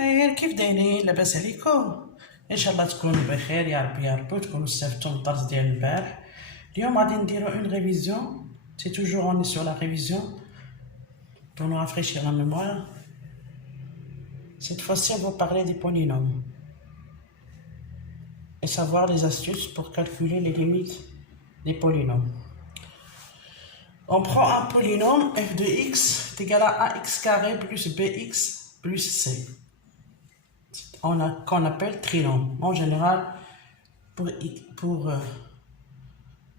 خير، كيف دايرين؟ لاباس عليكم؟ ان شاء الله تكونوا بخير يا ربي يا ربي، وتكونوا استفدتوا من الدرس ديال البارح. اليوم غادي نديرو اون ريفيزيون. سي توجور اوني سور لا ريفيزيون pour nous rafraîchir la mémoire. Cette fois-ci, on va parler des polynômes et savoir les astuces pour calculer les limites des polynômes. On prend un polynôme f de x est égal à ax carré plus bx plus c. Qu'on appelle trinôme. En général, pour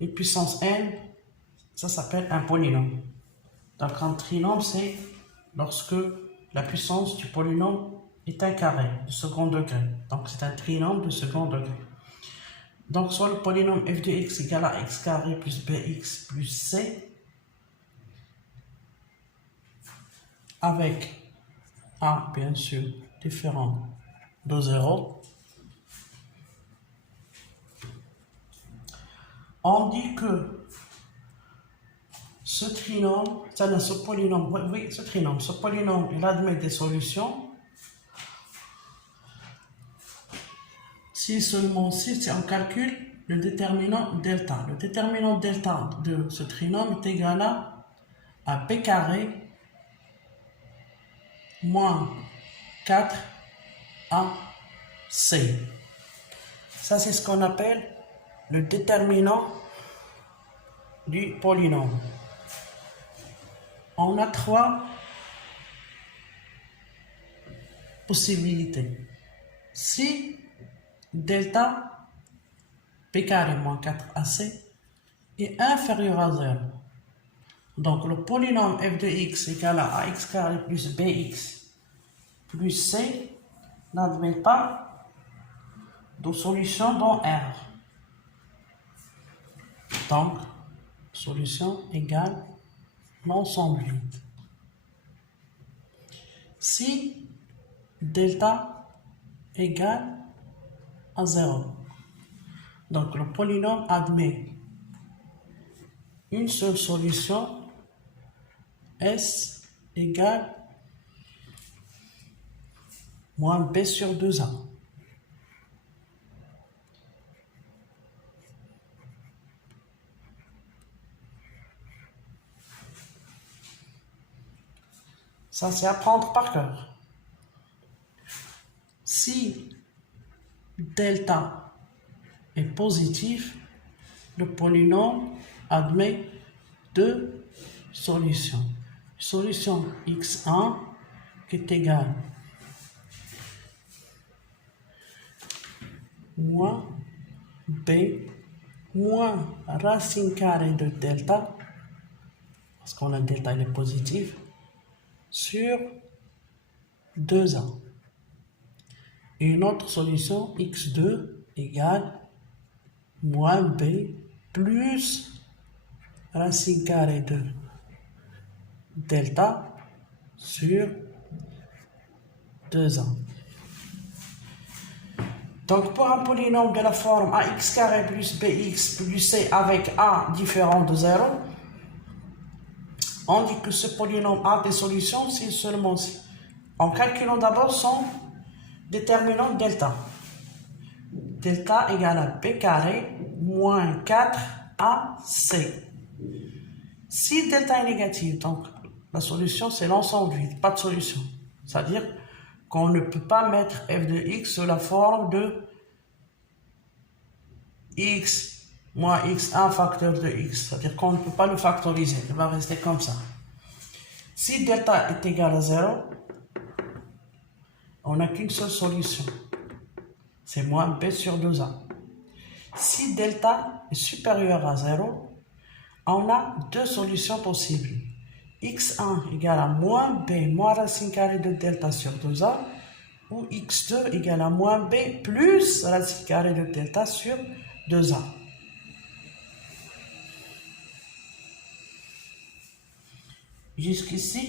une puissance n, ça s'appelle un polynôme. Donc un trinôme, c'est lorsque la puissance du polynôme est un carré de second degré. Donc c'est un trinôme de second degré. Donc soit le polynôme f de x égale à x carré plus bx plus c, avec a bien sûr différent de 0. On dit que ce trinôme, ce polynôme, ce polynôme, il admet des solutions si on calcule le déterminant delta. Le déterminant delta de ce trinôme est égal à b carré moins 4ac. Ça, c'est ce qu'on appelle le déterminant du polynôme. On a trois possibilités. Si delta p carré moins 4ac est inférieur à 0, donc le polynôme f de x égale à ax carré plus bx plus c n'admet pas de solution dans R. Donc, solution égale l'ensemble vide. Si delta égale à 0, donc le polynôme admet une seule solution, S égale moins B sur 2A. Ça, c'est à prendre par cœur. Si delta est positif, le polynôme admet deux solutions. Solution x1 qui est égale moins b moins racine carrée de delta, parce qu'on a delta il est positif, sur 2a. Et une autre solution, x2 égale moins b plus racine carrée de delta sur 2a. Donc pour un polynôme de la forme ax carré plus bx plus c avec a différent de 0, on dit que ce polynôme a des solutions si seulement si. En calculant d'abord son déterminant delta. Delta égale à b carré moins 4ac. Si delta est négatif, donc la solution c'est l'ensemble vide, pas de solution. C'est-à-dire qu'on ne peut pas mettre f de x sous la forme de x moins x1 facteur de x. C'est-à-dire qu'on ne peut pas le factoriser, il va rester comme ça. Si delta est égal à 0, on n'a qu'une seule solution, c'est moins b sur 2a. Si delta est supérieur à 0, on a deux solutions possibles. x1 égale à moins b moins racine carrée de delta sur 2a, ou x2 égale à moins b plus racine carrée de delta sur 2a. Jusqu'ici,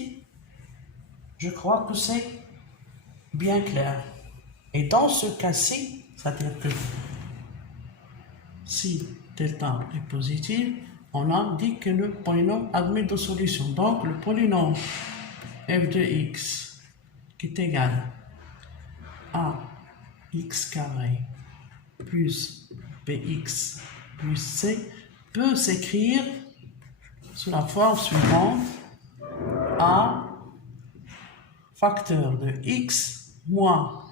je crois que c'est bien clair. Et dans ce cas-ci, c'est-à-dire que si delta est positif, on a dit que le polynôme admet deux solutions. Donc le polynôme f de x qui est égal ax carré plus bx plus c peut s'écrire sous la forme suivante: a facteur de x moins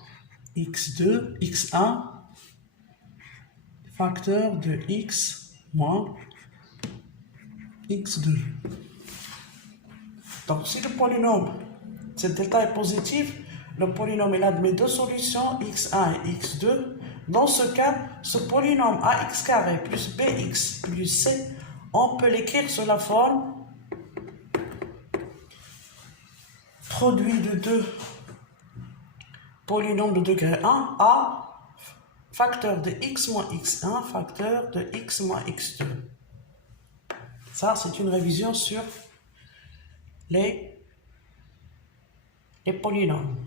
x2, x1 facteur de x moins x2. Donc si le polynôme, cette delta est positive, le polynôme il admet deux solutions, x1 et x2. Dans ce cas, ce polynôme ax carré plus bx plus c, on peut l'écrire sous la forme produit de deux polynômes de degré 1, a facteur de x moins x1 facteur de x moins x2. Ça, c'est une révision sur les polynômes.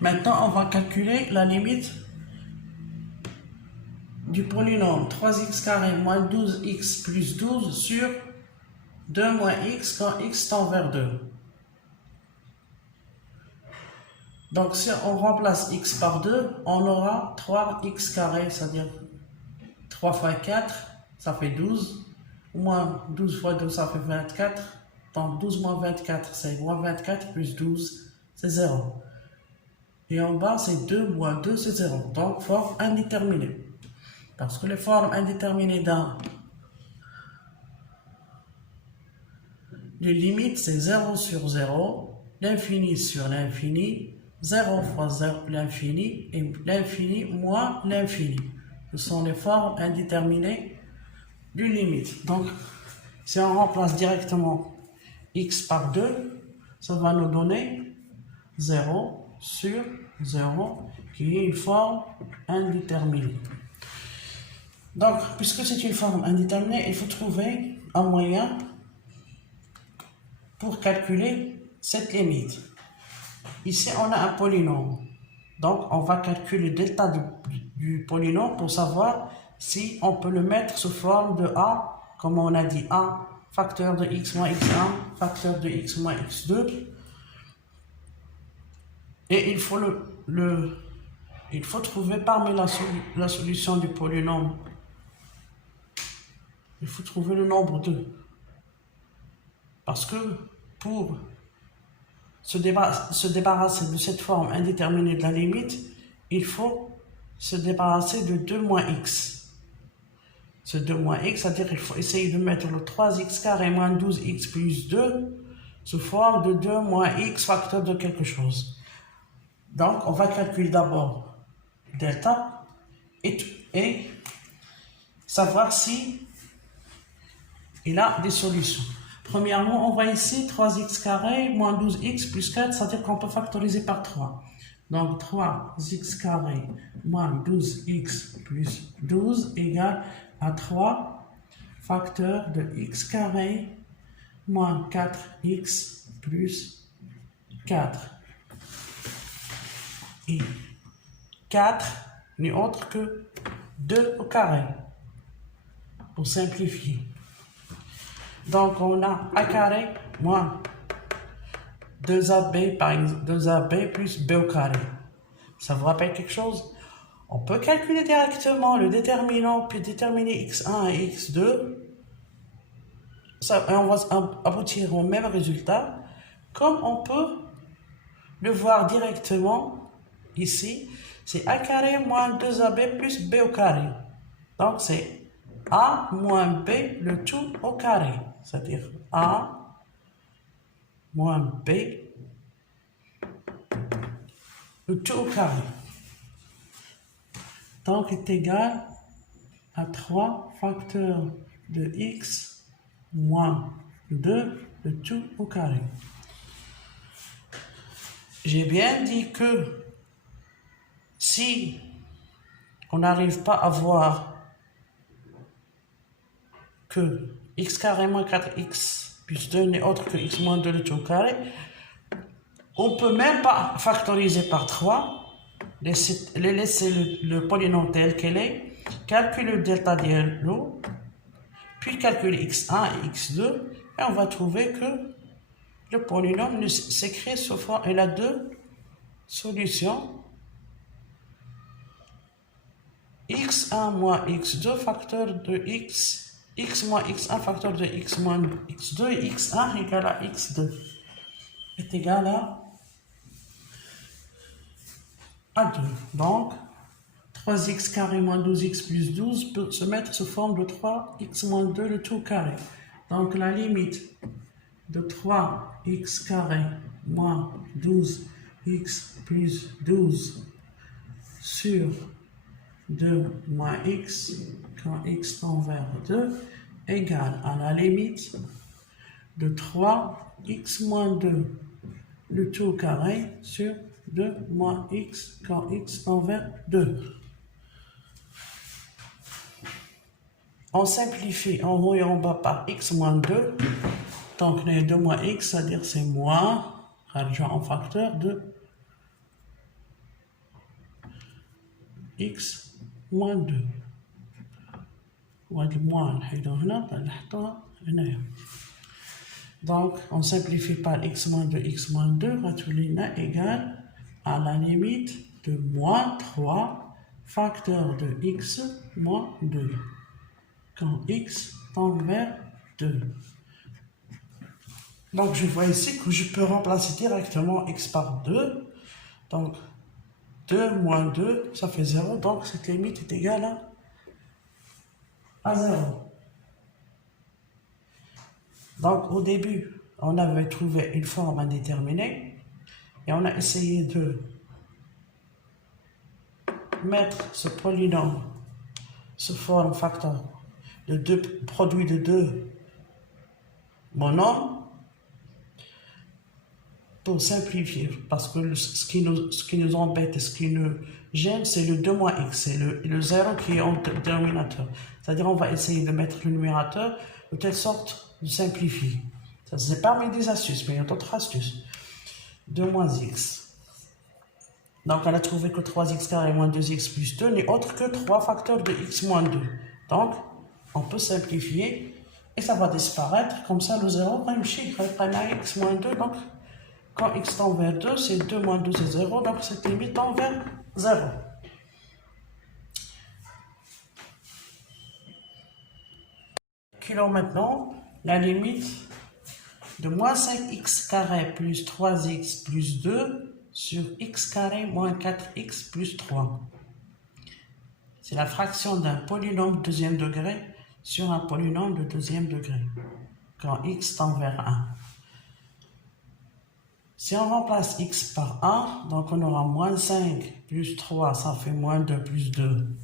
Maintenant, on va calculer la limite du polynôme 3x carré moins 12x plus 12 sur 2 moins x quand x tend vers 2. Donc si on remplace x par 2, on aura 3x carré, c'est-à-dire 3 fois 4, ça fait 12, moins 12 fois 2, ça fait 24, donc 12 moins 24, c'est moins 24 plus 12, c'est 0. Et en bas, c'est 2 moins 2, c'est 0. Donc, forme indéterminée. Parce que les formes indéterminées les limites, c'est 0 sur 0, l'infini sur l'infini, 0 fois 0, l'infini, et l'infini moins l'infini. Ce sont les formes indéterminées d'une limite. Donc, si on remplace directement x par 2, ça va nous donner 0 sur 0, qui est une forme indéterminée. Donc, puisque c'est une forme indéterminée, il faut trouver un moyen pour calculer cette limite. Ici, on a un polynôme. Donc, on va calculer le delta du polynôme pour savoir si on peut le mettre sous forme de a, comme on a dit, a facteur de x moins x1, facteur de x moins x2. Et il faut trouver parmi la solution du polynôme, il faut trouver le nombre 2. Parce que pour se débarrasser de cette forme indéterminée de la limite, il faut se débarrasser de 2 moins x. Ce 2 moins x, c'est-à-dire qu'il faut essayer de mettre le 3x carré moins 12x plus 2 sous forme de 2 moins x facteur de quelque chose. Donc, on va calculer d'abord delta et savoir si il a des solutions. Premièrement, on voit ici 3x carré moins 12x plus 4, c'est-à-dire qu'on peut factoriser par 3. Donc, 3x carré moins 12x plus 12 égale à 3 facteur de x carré moins 4x plus 4. Et 4 n'est autre que 2 au carré, pour simplifier. Donc, on a a carré moins 2ab, par exemple, 2ab plus b au carré. Ça vous rappelle quelque chose? On peut calculer directement le déterminant, puis déterminer x1 et x2. Et on va aboutir au même résultat, comme on peut le voir directement ici, c'est a carré moins 2ab plus b au carré. Donc, c'est a moins b, le tout au carré. C'est-à-dire a moins b, le tout au carré. Donc, est égal à 3 facteurs de x moins 2, le tout au carré. J'ai bien dit que si on n'arrive pas à voir que x carré moins 4x plus 2 n'est autre que x moins 2 le tout au carré, on ne peut même pas factoriser par 3, laisser le polynôme tel qu'elle est, calculer le delta d'ILO, puis calculer x1 et x2, et on va trouver que le polynôme s'écrit sous forme, il a deux solutions. x1 moins x2 facteur de x moins x1 facteur de x moins x2 et x1 égale à x2 est égal à 2. Donc, 3x carré moins 12x plus 12 peut se mettre sous forme de 3x moins 2 le tout carré. Donc, la limite de 3x carré moins 12x plus 12 sur 2 moins x quand x tend vers 2 égale à la limite de 3x moins 2 le tout carré sur 2 moins x quand x tend vers 2. On simplifie en haut et en bas par x moins 2. Donc les 2 moins x, c'est-à-dire c'est moins, rajout en facteur de x moins 2. Donc, on simplifie par x moins 2 égale à la limite de moins 3 facteur de x moins 2 quand x tend vers 2. Donc, je vois ici que je peux remplacer directement x par 2. Donc, 2 moins 2, ça fait 0. Donc, cette limite est égale à 0. Donc, au début, on avait trouvé une forme indéterminée et on a essayé de mettre ce polynôme sous forme facteur de produit de deux monomes pour simplifier, parce que ce qui nous embête et ce qui nous gêne, c'est le 2 moins x, c'est le 0 qui est en dénominateur. C'est-à-dire on va essayer de mettre le numérateur de telle sorte de simplifier. Ça, c'est parmi des astuces, mais il y a d'autres astuces. 2 moins x. Donc on a trouvé que 3x carré moins 2x plus 2 n'est autre que 3 facteurs de x moins 2. Donc on peut simplifier et ça va disparaître. Comme ça le 0 va à x moins 2. Donc quand x tend vers 2, c'est 2 moins 2, c'est 0. Donc cette limite tend vers 0. Calculons maintenant la limite de moins 5x carré plus 3x plus 2 sur x carré moins 4x plus 3. C'est la fraction d'un polynôme de deuxième degré sur un polynôme de deuxième degré quand x tend vers 1. Si on remplace x par 1, donc on aura moins 5 plus 3, ça fait moins 2 plus 2,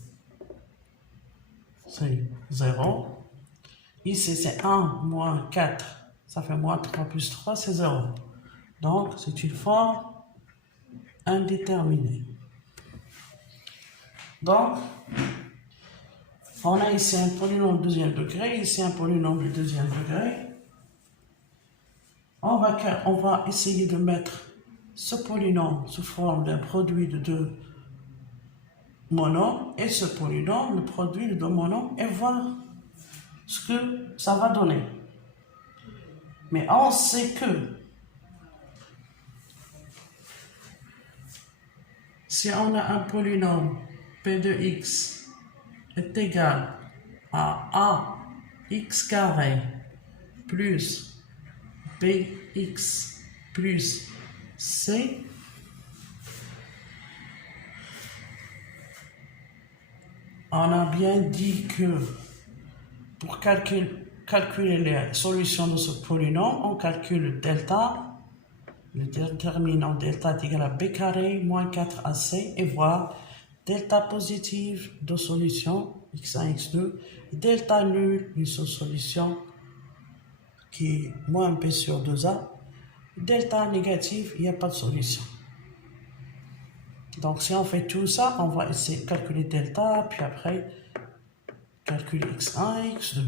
c'est 0. Ici c'est 1 moins 4, ça fait moins 3 plus 3, c'est 0. Donc c'est une forme indéterminée. Donc, on a ici un polynôme de deuxième degré, ici un polynôme de deuxième degré. On va essayer de mettre ce polynôme sous forme d'un produit de deux monômes et ce polynôme, le produit de deux monômes, et voir ce que ça va donner. Mais on sait que si on a un polynôme p de x est égal à ax carré plus bx plus c, on a bien dit que pour calculer les solutions de ce polynôme, on calcule delta, le déterminant delta est égal à b carré moins 4ac et voir delta positive de solution x1, x2, delta nul une solution qui est moins p sur 2a, delta négatif, il n'y a pas de solution. Donc si on fait tout ça, on va essayer de calculer delta, puis après calculer x1 et x2.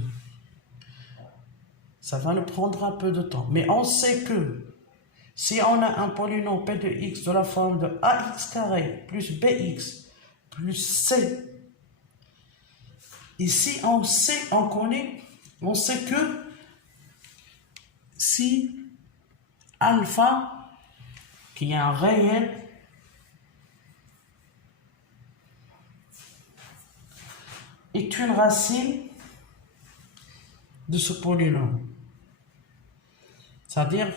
Ça va nous prendre un peu de temps. Mais on sait que si on a un polynôme p de x de la forme de ax carré plus bx plus c, Ici, on sait que si alpha, qui est un réel, est une racine de ce polynôme, c'est-à-dire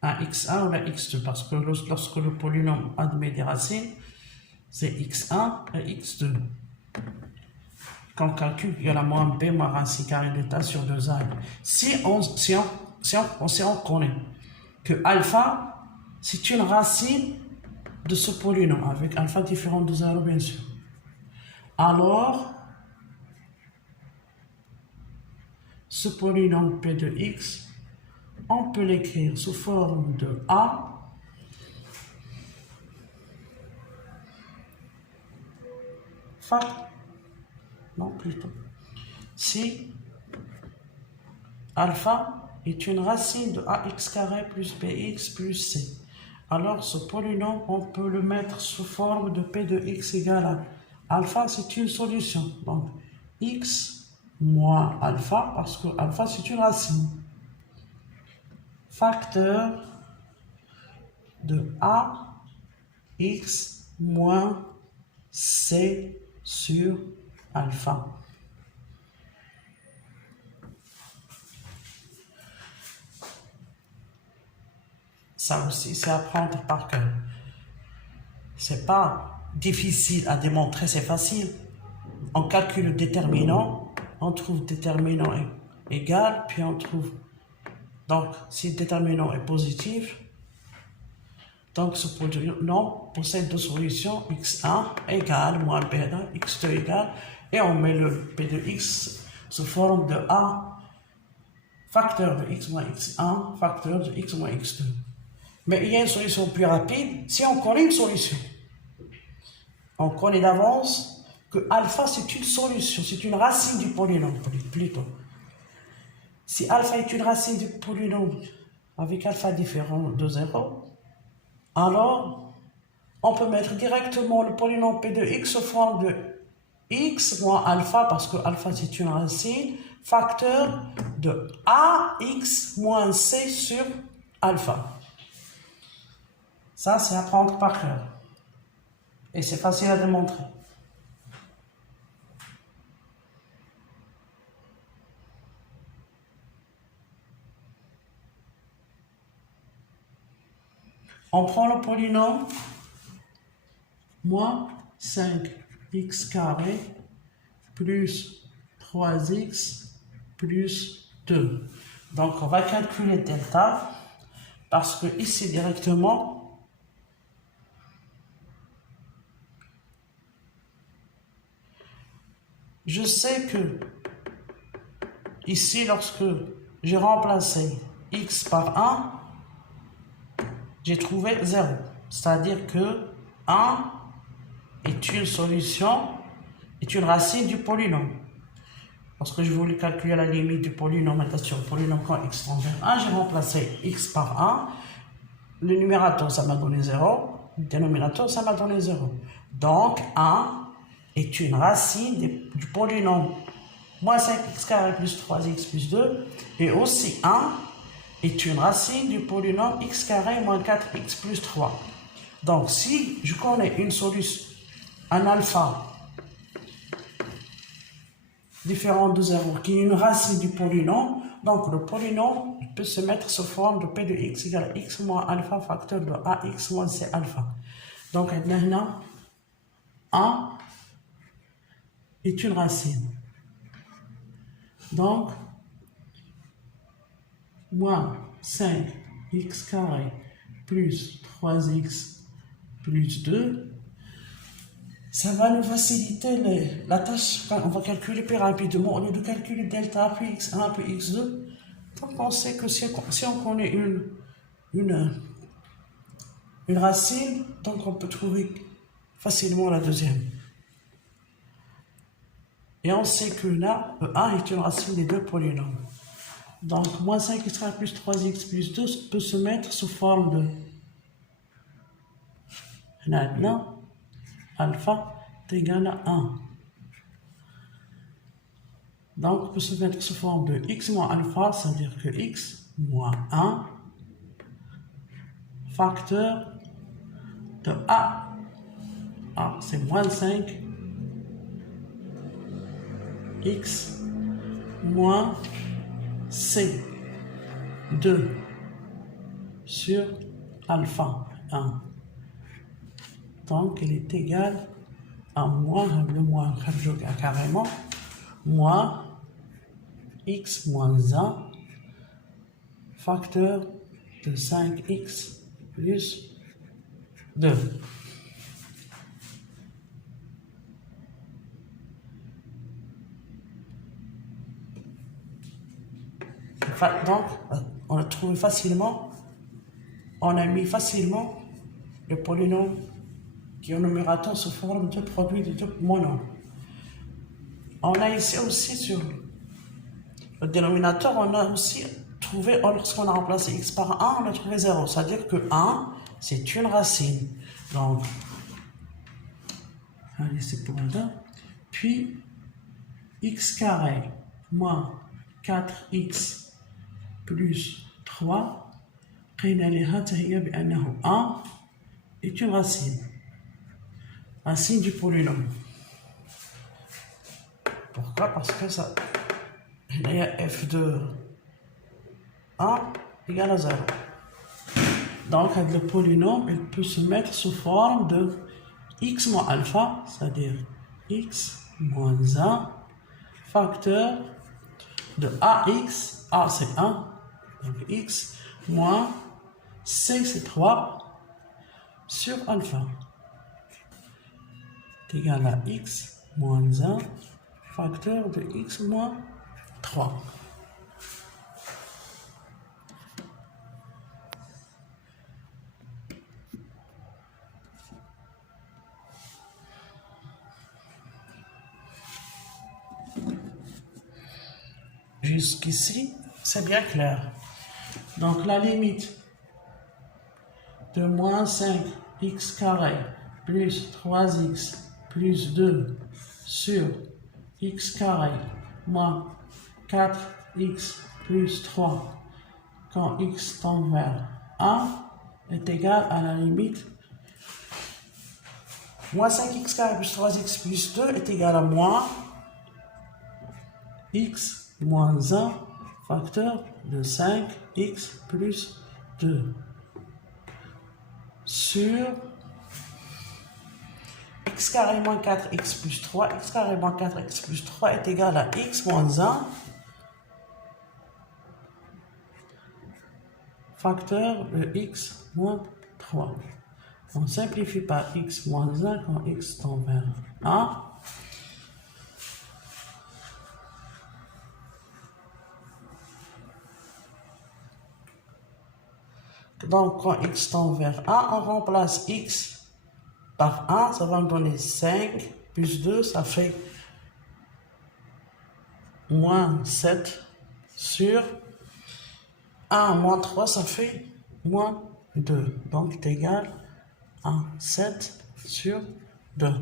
un x1 ou la x2, parce que lorsque le polynôme admet des racines, c'est x1 et x2. Quand on calcule, il y a la moins b moins racine carrée d'état sur 2a. Si on connaît que alpha, c'est une racine de ce polynôme, avec alpha différent de 0, bien sûr. Alors, ce polynôme p de x, on peut l'écrire sous forme de a si alpha est une racine de ax carré plus bx plus c. Alors ce polynôme, on peut le mettre sous forme de p de x égale à alpha, c'est une solution. Donc x moins alpha, parce que alpha c'est une racine. Facteur de ax moins c sur alpha. Ça aussi, c'est à prendre par cœur. C'est pas difficile à démontrer, c'est facile. On calcule le déterminant, on trouve déterminant égal, puis on trouve. Donc, si le déterminant est positif, donc ce polynôme possède deux solutions, x1 égale moins b1, x2 égale, et on met le p de x sous forme de a, facteur de x moins x1, facteur de x moins x2. Mais il y a une solution plus rapide si on connaît une solution. On connaît d'avance que alpha c'est une solution, c'est une racine du polynôme plutôt. Si alpha est une racine du polynôme avec alpha différent de 0, alors on peut mettre directement le polynôme p de x sous forme de x moins alpha, parce que alpha c'est une racine, facteur de ax moins c sur alpha. Ça, c'est à prendre par cœur. Et c'est facile à démontrer. On prend le polynôme moins 5x carré plus 3x plus 2. Donc, on va calculer delta, parce que ici, directement, je sais que ici, lorsque j'ai remplacé x par 1, j'ai trouvé 0. C'est-à-dire que 1 est une solution, est une racine du polynôme. Lorsque je voulais calculer la limite du polynôme, sur le polynôme quand x tend vers 1, j'ai remplacé x par 1. Le numérateur, ça m'a donné 0. Le dénominateur, ça m'a donné 0. Donc, 1 est une racine du polynôme moins 5x carré plus 3x plus 2. Et aussi 1 est une racine du polynôme x carré moins 4x plus 3. Donc, si je connais une solution, un alpha différent de 0, qui est une racine du polynôme, donc le polynôme peut se mettre sous forme de p de x égale à x moins alpha facteur de ax moins c alpha. Donc, maintenant, 1 est une racine. Donc, moins 5x carré plus 3x plus 2, ça va nous faciliter la tâche. On va calculer plus rapidement. Au lieu de calculer delta puis x1 puis x2, donc on sait que si on connaît une racine, donc on peut trouver facilement la deuxième. Et on sait que là, le 1 est une racine des deux polynômes. Donc, moins 5x plus 3x plus 2 peut se mettre sous forme de maintenant alpha est égal à 1. Donc, peut se mettre sous forme de x moins alpha, c'est-à-dire que x moins 1 facteur de a. A, c'est moins 5 x moins c 2 sur alpha 1. Donc, il est égal à moins, le moins carrément, moins x moins 1 facteur de 5x plus 2. Donc, on a trouvé facilement, on a mis facilement le polynôme qui est au numérateur sous forme de produit de deux monomes. On a ici aussi sur le dénominateur, on a aussi trouvé, lorsqu'on a remplacé x par 1, on a trouvé 0. C'est-à-dire que 1, c'est une racine. Donc, allez, c'est pour 2. Puis, x carré moins 4x plus 3, قيل لها هي بأنه 1 est une racine. Racine du polynôme. Pourquoi? Parce que ça, il y a f de 1 égale à 0. Donc, avec le polynôme, il peut se mettre sous forme de x moins alpha, c'est-à-dire x moins 1 facteur de ax, a c'est 1, donc x moins c c'est 3 sur alpha est égal à x moins 1 facteur de x moins 3. Jusqu'ici, c'est bien clair. Donc la limite de moins 5x carré plus 3x plus 2 sur x carré moins 4x plus 3 quand x tend vers 1 est égal à la limite moins 5x carré plus 3x plus 2 est égal à moins x moins 1 facteur de 5x plus 2 sur x carré moins 4x plus 3, x carré moins 4x plus 3 est égal à x moins 1 facteur de x moins 3. On simplifie par x moins 1 quand x tend vers 1. Donc, quand x tend vers 1, on remplace x par 1, ça va me donner 5, plus 2, ça fait moins 7 sur 1 moins 3, ça fait moins 2. Donc, c'est égal à 7 sur 2.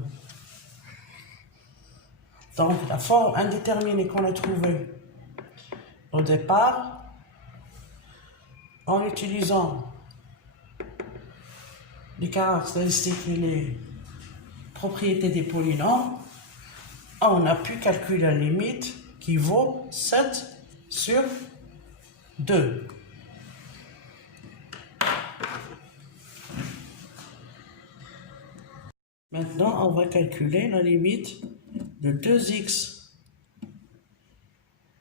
Donc, la forme indéterminée qu'on a trouvée au départ, en utilisant les caractéristiques et les propriétés des polynômes, on a pu calculer la limite qui vaut 7 sur 2. Maintenant, on va calculer la limite de 2x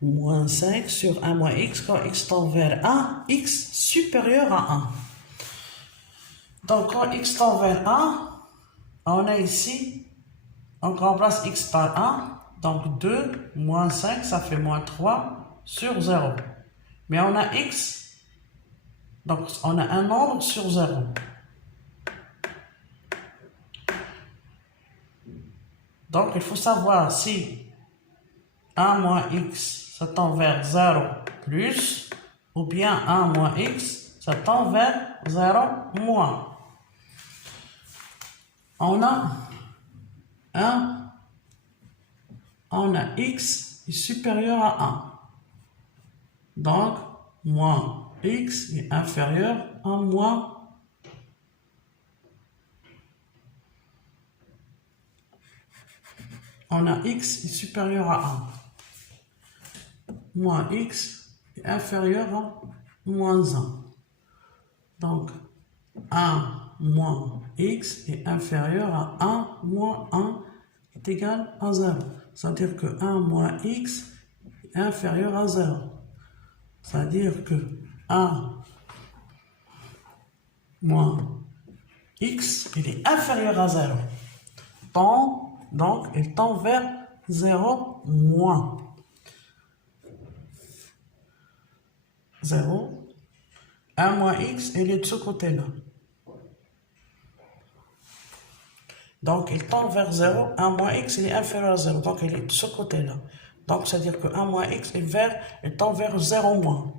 moins 5 sur 1 moins x quand x tend vers 1, x supérieur à 1. Donc, quand x tend vers 1, on a ici, on remplace x par 1, donc 2 moins 5, ça fait moins 3 sur 0. Mais on a x, donc on a un nombre sur 0. Donc, il faut savoir si 1 moins x, ça tend vers 0 plus, ou bien 1 moins x, ça tend vers 0 moins. On a x est supérieur à 1. Donc, moins x est inférieur à moins. On a x est supérieur à 1. Moins x est inférieur à moins 1. Donc, 1 moins x est inférieur à 1 moins 1 est égal à 0. C'est-à-dire que 1 moins x est inférieur à 0. C'est-à-dire que 1 moins x, il est inférieur à 0. Donc, il tend vers 0 moins 0. 1 moins x, il est de ce côté-là. Donc, il tend vers 0. 1 moins x, il est inférieur à 0. Donc, il est de ce côté-là. Donc, c'est-à-dire que 1 moins x, il tend vers 0 moins.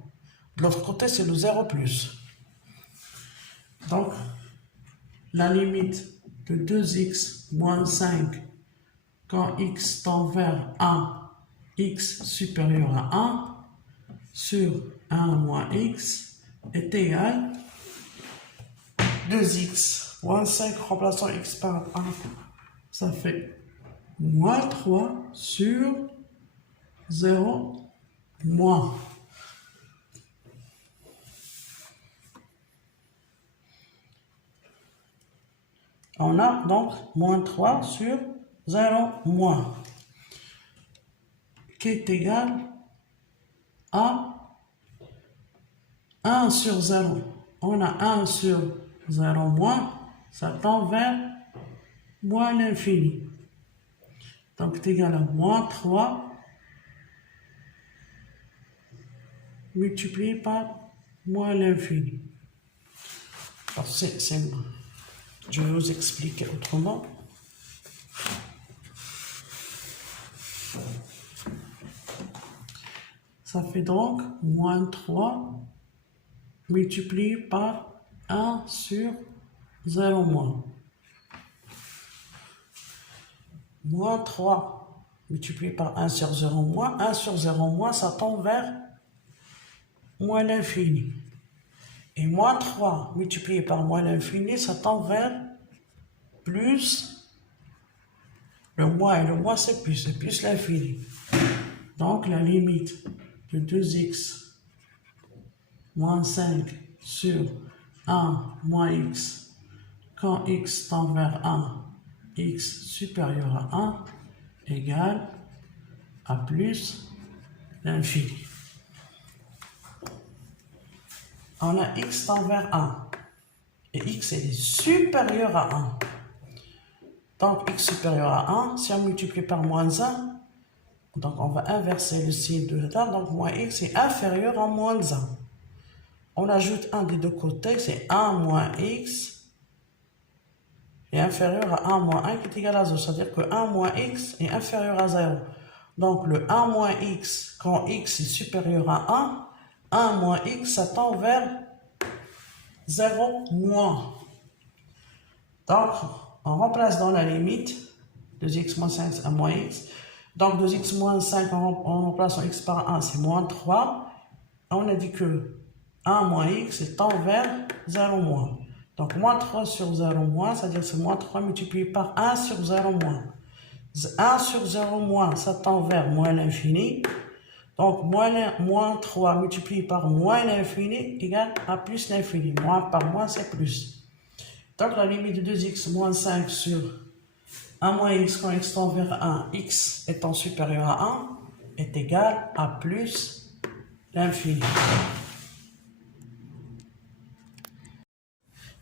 De l'autre côté, c'est le 0 plus. Donc, la limite de 2x moins 5 quand x tend vers 1, x supérieur à 1, sur 1 moins x est égal 2x moins 5 remplaçant x par 1, ça fait moins 3 sur 0 moins. On a donc moins 3 sur 0 moins, qui est égal à 1 sur 0. On a 1 sur 0 moins, ça tend vers moins l'infini. Donc c'est égal à moins 3 multiplié par moins l'infini. Je vais vous expliquer autrement. Ça fait donc moins 3 multiplié par 1 sur 0 moins. Moins 3 multiplié par 1 sur 0 moins. 1 sur 0 moins, ça tend vers moins l'infini. Et moins 3 multiplié par moins l'infini, ça tend vers plus. Le moins et le moins, c'est plus l'infini. Donc, la limite de 2x moins 5 sur 1 moins x, quand x tend vers 1, x supérieur à 1, égale à plus l'infini. On a x tend vers 1, et x est supérieur à 1. Donc, x supérieur à 1, si on multiplie par moins 1, donc on va inverser le signe de l'état, donc moins x est inférieur à moins 1. On ajoute un des deux côtés, c'est 1 moins x est inférieur à 1 moins 1 qui est égal à 0. C'est-à-dire que 1 moins x est inférieur à 0. Donc le 1 moins x, quand x est supérieur à 1, 1 moins x, ça tend vers 0 moins. Donc, on remplace dans la limite 2x moins 5, c'est 1 moins x. Donc 2x moins 5, on remplace en x par 1, c'est moins 3. On a dit que 1 moins x est tend vers 0 moins. Donc moins 3 sur 0 moins, c'est-à-dire c'est moins 3 multiplié par 1 sur 0 moins. 1 sur 0 moins, ça tend vers moins l'infini. Donc moins 3 multiplié par moins l'infini égale à plus l'infini. Moins par moins, c'est plus. Donc la limite de 2x moins 5 sur 1 moins x quand x tend vers 1, x étant supérieur à 1, est égal à plus l'infini.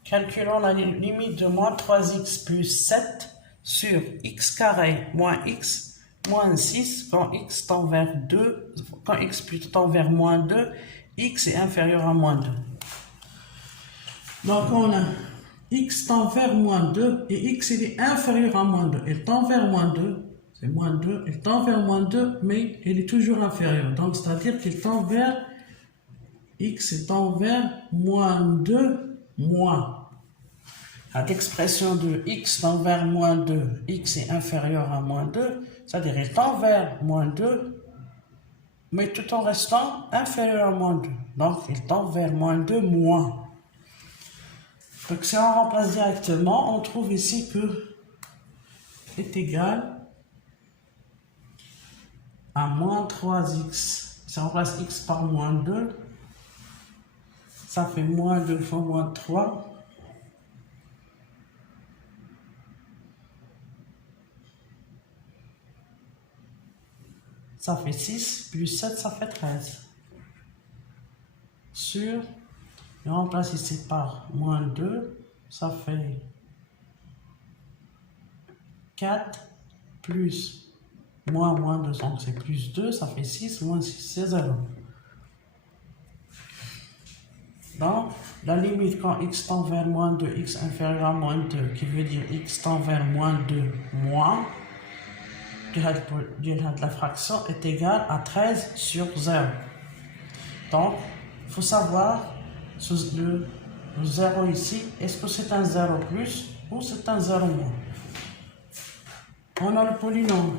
Calculons la limite de moins 3x plus 7 sur x carré moins x moins 6 quand x tend vers 2, quand x plutôt tend vers moins 2, x est inférieur à moins 2. Donc on a x tend vers moins 2 et x il est inférieur à moins 2. Il tend vers moins 2, c'est moins 2, il tend vers moins 2, mais il est toujours inférieur. Donc c'est-à-dire qu'il tend vers, x tend vers moins 2 moins. Cette expression de x tend vers moins 2, x est inférieur à moins 2, c'est-à-dire il tend vers moins 2, mais tout en restant inférieur à moins 2. Donc, il tend vers moins 2 moins. Donc, si on remplace directement, on trouve ici que est égal à moins 3x. Si on remplace x par moins 2, ça fait moins 2 fois moins 3. Ça fait 6, plus 7, ça fait 13. Sur, et on remplace ici par moins 2, ça fait 4, plus moins 2, donc c'est plus 2, ça fait 6, moins 6, c'est 0. Donc, la limite quand x tend vers moins 2, x inférieur à moins 2, qui veut dire x tend vers moins 2, moins, la fraction est égale à 13 sur 0. Donc, il faut savoir le 0 ici, est-ce que c'est un 0 plus ou c'est un 0 moins. On a le polynôme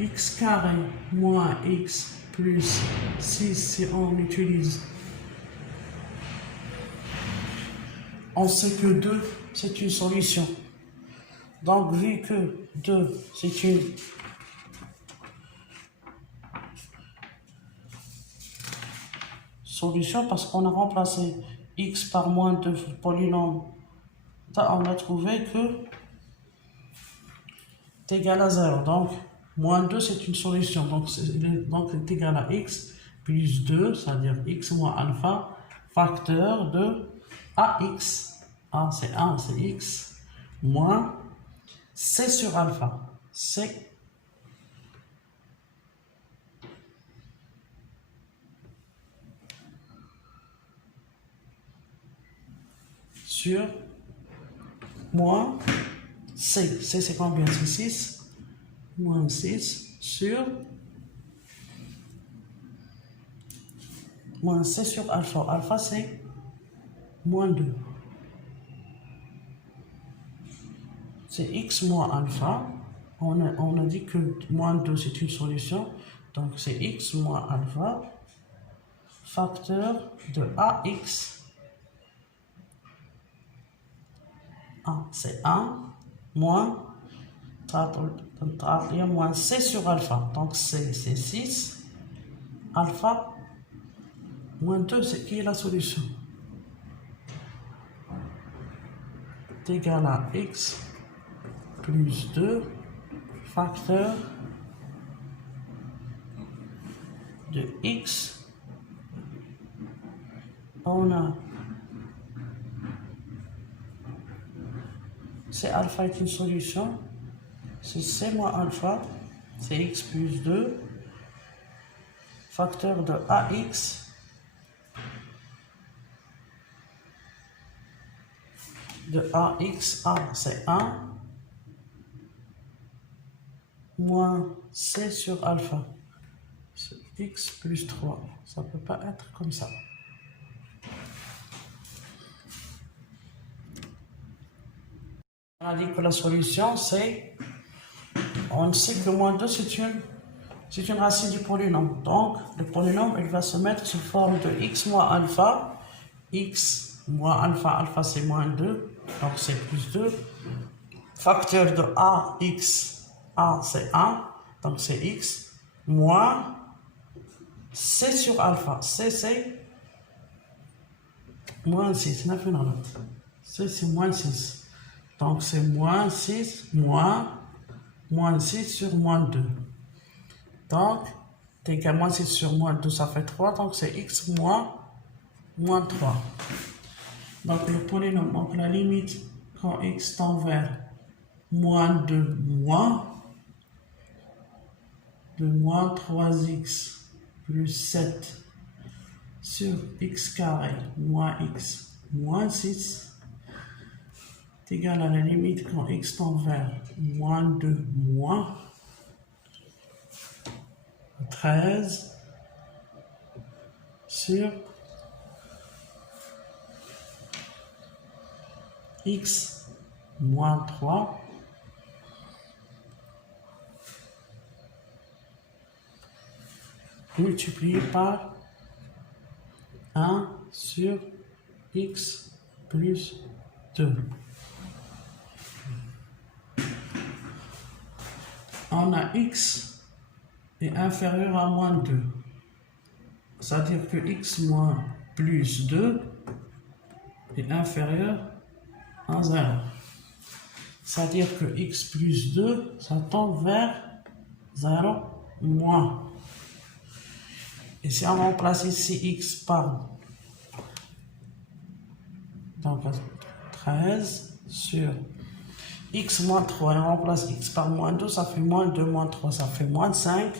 x carré moins x plus 6 si on utilise. On sait que 2, c'est une solution. Donc, vu que 2, c'est une solution, parce qu'on a remplacé x par moins 2 polynôme, on a trouvé que c'est égal à 0. Donc, moins 2, c'est une solution. Donc, c'est égal à x plus 2, c'est-à-dire x moins alpha, facteur de ax. A, c'est 1, c'est x, moins c sur alpha. C sur moins c. C, c'est combien? C'est 6. Moins 6 sur moins c sur alpha. Alpha, c'est moins 2. C'est x moins alpha. On a dit que moins 2, c'est une solution. Donc, c'est x moins alpha, facteur de ax. A, c'est 1, moins, moins c sur alpha. Donc, c, c'est 6. Alpha, moins 2, c'est qui est la solution? C'est égal à x plus 2, facteur de x. On a c alpha est une solution. C'est c moins alpha, c'est x plus 2, facteur de ax de ax, a c'est 1, moins c sur alpha, c'est x plus 3. Ça ne peut pas être comme ça. On a dit que la solution, c'est, on sait que moins 2, c'est une racine du polynôme. Donc, le polynôme, il va se mettre sous forme de x moins alpha. X moins alpha, alpha c'est moins 2, donc c'est plus 2. Facteur de ax, a c'est 1, donc c'est x, moins c sur alpha. C c'est moins 6, c c'est moins 6. Donc c'est moins 6, moins 6 sur moins 2. Donc, t'es qu'à moins 6 sur moins 2, ça fait 3. Donc, c'est x moins 3. Donc, le polynôme, donc la limite quand x tend vers moins 2 de moins 3x plus 7 sur x carré moins x moins 6 est égal à la limite quand x tend vers moins 2 moins 13 sur x moins 3 . multiplié par 1 sur x plus 2. On a x est inférieur à moins 2. C'est-à-dire que x moins plus 2 est inférieur à 0. C'est-à-dire que x plus 2, ça tend vers 0 moins. Et si on remplace ici x par donc 13 sur x moins 3, et on remplace x par moins 2, ça fait moins 2 moins 3, ça fait moins 5,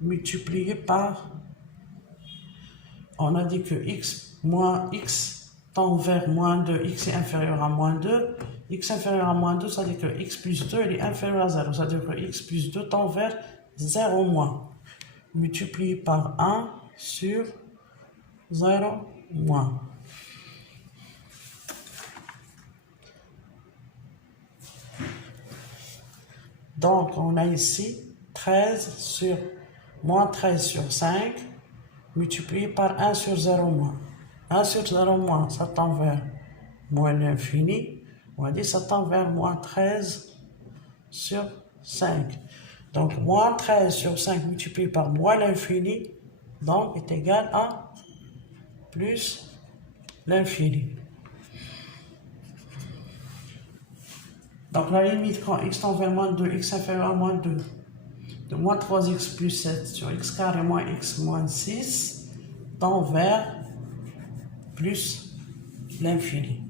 multiplié par, on a dit que x tend vers moins 2, x est inférieur à moins 2, x inférieur à moins 2, ça veut dire que x plus 2 il est inférieur à 0, ça veut dire que x plus 2 tend vers 0 moins, multiplié par 1 sur 0 moins. Donc, on a ici 13 sur moins 13 sur 5 multiplié par 1 sur 0 moins. 1 sur 0 moins, ça tend vers moins l'infini. On va dire ça tend vers moins 13 sur 5. Donc, moins 13 sur 5 multiplié par moins l'infini, donc, est égal à plus l'infini. Donc, la limite quand x tend vers moins 2, x inférieur à moins 2, de moins 3x plus 7 sur x carré moins x moins 6, tend vers plus l'infini.